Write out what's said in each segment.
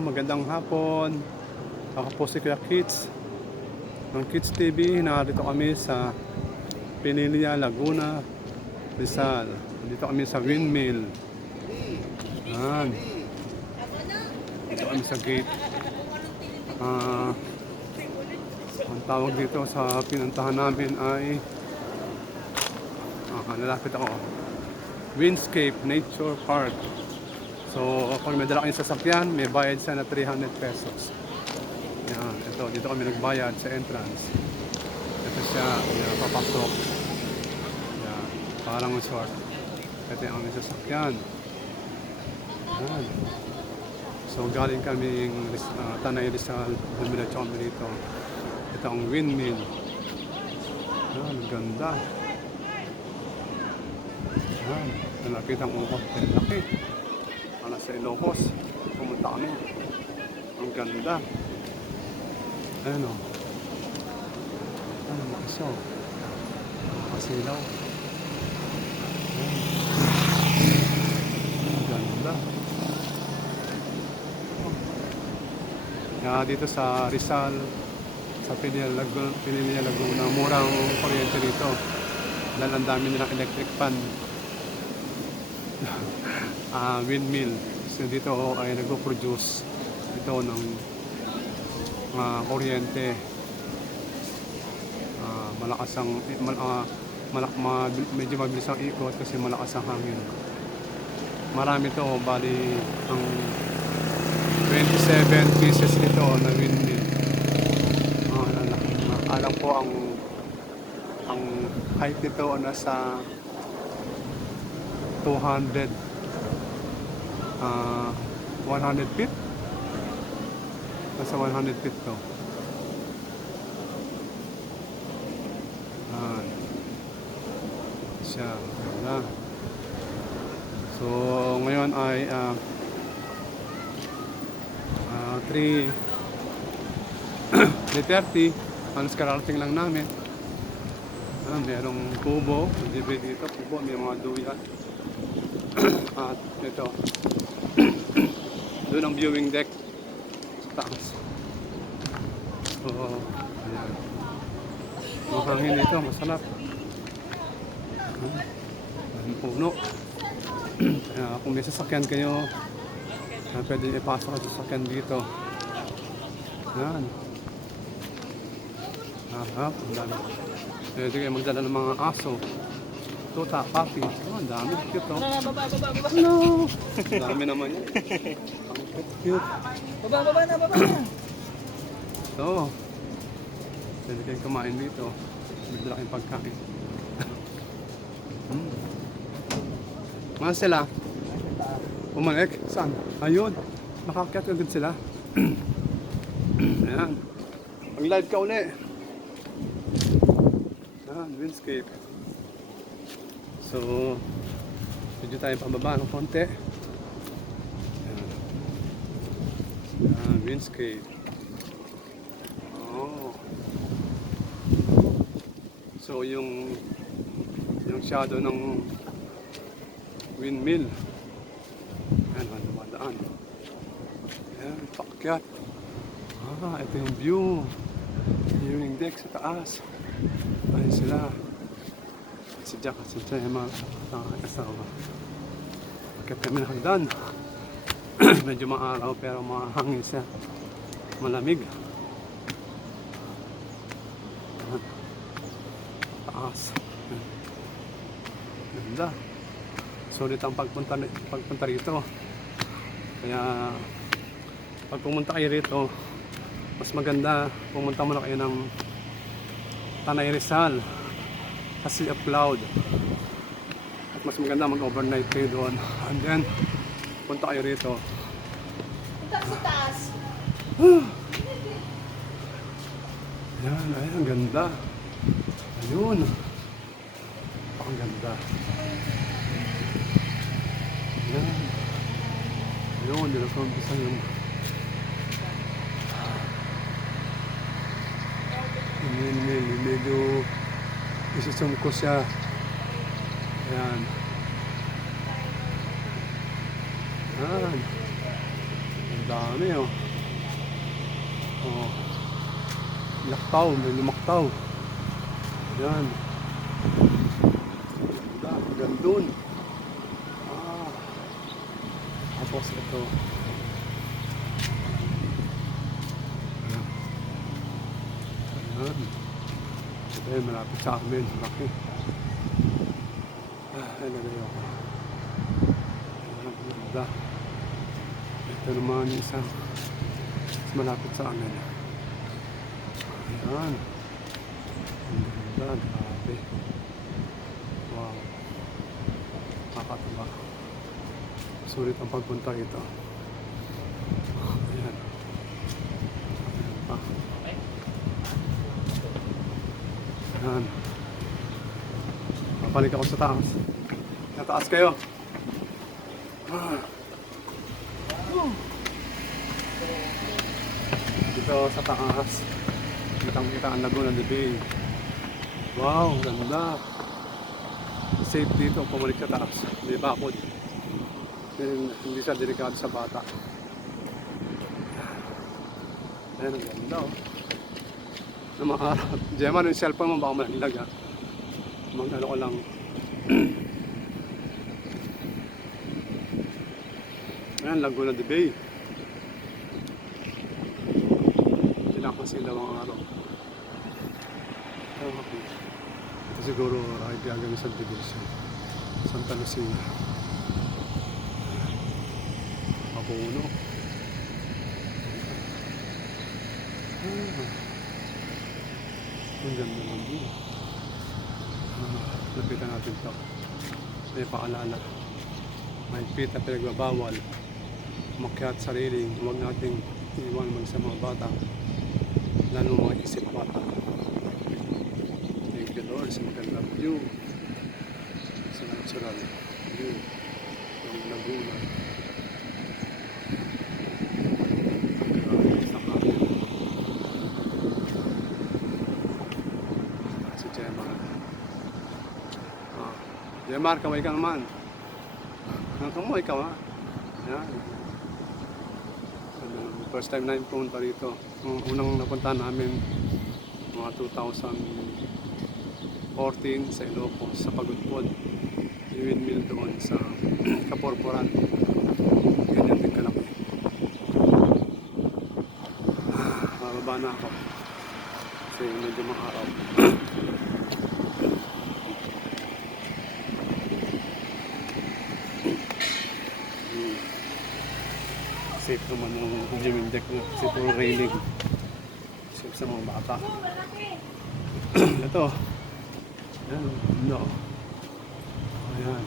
magandang hapon. Ako po si Kuya Kids ng Kids TV. Narito kami sa Pinilia, Laguna, Rizal. Dito kami sa windmill. Yan. Dito kami sa gate. Ah, ang tawag dito sa pinuntahan namin ay ah, nalapit ako. Windscape Nature Park. So, kung may dala kayong sasakyan, may bayad siya na 300 pesos. Yan, ito, dito kami nagbayad sa entrance. Ito siya, yan, papasok. Yan, parang resort. Ito yung aming sasakyan. Yan. So, galing kaming uh, Tanay Rizal, dumiretso kami dito. Ito ang windmill. Yan, ganda. Yan, nalapit ang ungkot. Laki. Ilocos. Pumunta kami. Ang ganda. Ayan o. Ano, makasiyaw. Makasilaw. Ayan. Ang ganda. Kaya dito sa Rizal, sa Pinilia Laguna, Pinilia Laguna, murang kuryente dito. Dahil ang dami nilang electric fan. ah windmill. So dito ay nagpo-produce ito ng mga kuryente. Ah, malakas ang eh, mal, ah, malak, ma, medyo mabilis ang ikot kasi malakas ang hangin. Marami to, bali ang 27 pieces nito na windmill. Alam, alam ko ang ang height nito nasa 200 ah 100 feet? Nasa 100 feet to. Ah siya wala so ngayon ay ah ah 3 3.30 halos kararating lang namin. Ah, merong kubo dito. Kubo may mga duyan. At ito doon ang viewing deck taas so ayan mahangin ito masarap ang puno kaya kung may sasakyan kayo ah, pwede ipasok ang sasakyan dito yan Ahap, ang dami. Pwede kayo magdala ng mga aso. Tuta, papi. Oh, ang dami. Cute, oh. Baba, baba, baba, baba. No! Ang dami naman yan. Ang cute, cute. Baba, baba na, baba na. So, pwede kayong kumain dito. Dala kayong pagkain. hmm. Mga sila? Umalik? Saan? Ayun. Nakakyat agad sila. Ayan. Mag-live ka uli. Ayan, windscape. So, medyo tayo pababa ng konti. Ayan. Ayan, windscape. Oh. So yung yung shadow ng windmill. Ayan, ang dumadaan. Ayan, paakyat. Ah, ito yung view. Viewing deck sa taas. Ayun sila. Si Jack at si Gemma ang asawa. Akyat kami ng hagdan. Medyo maaraw pero mahangin siya. Malamig. taas. Ganda. Sulit ang pagpunta, pagpunta rito. Kaya pag pumunta kayo rito, mas maganda pumunta muna kayo ng Tanay Rizal of Cloud. At mas maganda mag-overnight kayo doon. And then, punta kayo rito. Punta sa taas. Yan, ay, ang ganda. Ayun. Ang ganda. Yan. Ayun, na ko umpisa yung medyo isasum ko siya. Yan. Yan. Dami oh. Oh. Laktaw, may lumaktaw. Yan. Ganda, gandun. Ah. Tapos ito. Ayan. Ayan. Ito yun, malapit sa amin. Laki. Ah, ano na yun. Ganda. Ito naman isa. Mas malapit sa amin. Ayan. Ang ganda, grabe. Wow. Nakakatawa. Sulit ang pagpunta ito. Ayan. Ayan pa. Ayan. Papalik ako sa taas. Sa taas kayo. Ah. Dito sa taas. Kitang kita ang Laguna de Bay. Wow, ganda. Safe dito, pumalik sa taas. May bakod. Hindi, siya delikado sa bata. Ayan, ang ganda oh. Na makaharap. Gemma, yung cellphone mo baka malaglag ha. Mag ano ko lang. Ayan, Laguna de Bay. Kinakasilaw ang araw. Oh, okay. Ito siguro ay Biagang Subdivision. Santa Lucia. Mapuno. Ah. Ang ganda ng view. Ah, lapitan natin to. May paalala. May pit na pinagbabawal. Umakyat sa railing. Huwag nating iwan mag sa mga bata. Lalo mga isip bata. Thank you Lord sa magandang view. Sa natural view ng Laguna. Jemar. Ah, Jemar, kamay ka naman. Ah, kamay ka ha. Yan. First time namin pumunta rito. Ang unang napunta namin mga 2014 sa Ilocos, sa Pagudpod. Yung windmill doon sa Kaporporan. Ganyan din kalaki. Bababa na ako. Kasi medyo maaraw. Safe naman yung gymming deck mo. Kasi puro railing. Safe sa mga bata. Ito. Ayan. No. Ayan.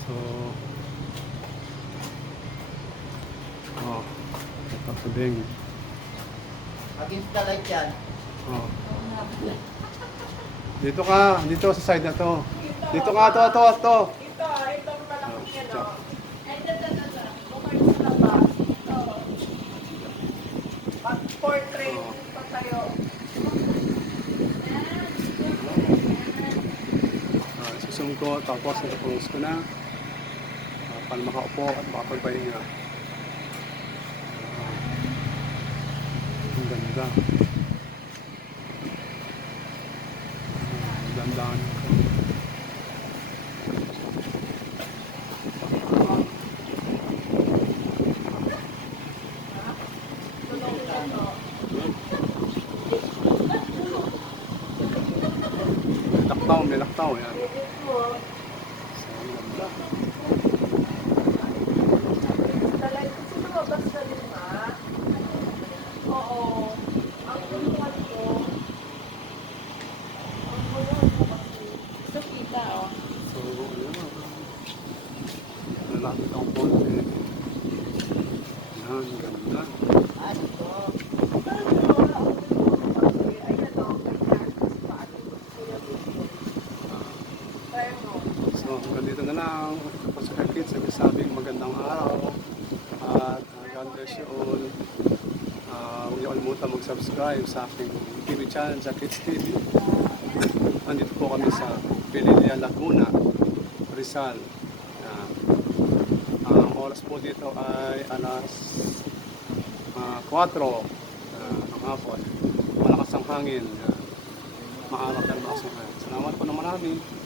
So. Oh. Ito sa Beng. Against the light yan. Oh. Dito ka. Dito sa side na to. Dito ka. To, to, to. Ito, itong malaki Oh, yan. tiyak. oh. Ay, ito, ito, ito, ito. Bukod sa labas. Ito. Pag portrait, pag tayo. Ah, susung ko. Tapos nakapost ko na. Ah, para makaupo at makapagpahinga. Ah. Ang ganda. Ah, Dandaan ko. May laktaw, may laktaw. Yan. So, ang ganda. Talay, kasi lumabas na din, ma. Oo. Ang tulungan ko. Ang tulungan ko kasi. Gusto kita, oh. So, yan. Lalapit ang konti. Yan, ganda. Ah, dito. Parang wala ako dito kasi, ayan, oh, may practice pa. Ano gusto niya dito? Try mo. So, hanggang dito na lang. Tapos sa kids, sabing magandang araw. At uh, God bless you all. Uh, huwag niyo kalimutan mag-subscribe sa aking TV channel, sa Kids TV. Nandito po kami sa Pililia, Laguna, Rizal. Uh, ang oras po dito ay alas ah, 4 uh, ng hapon. Malakas ang hangin. Uh, maarap ang malakas ang hangin. Salamat po na marami.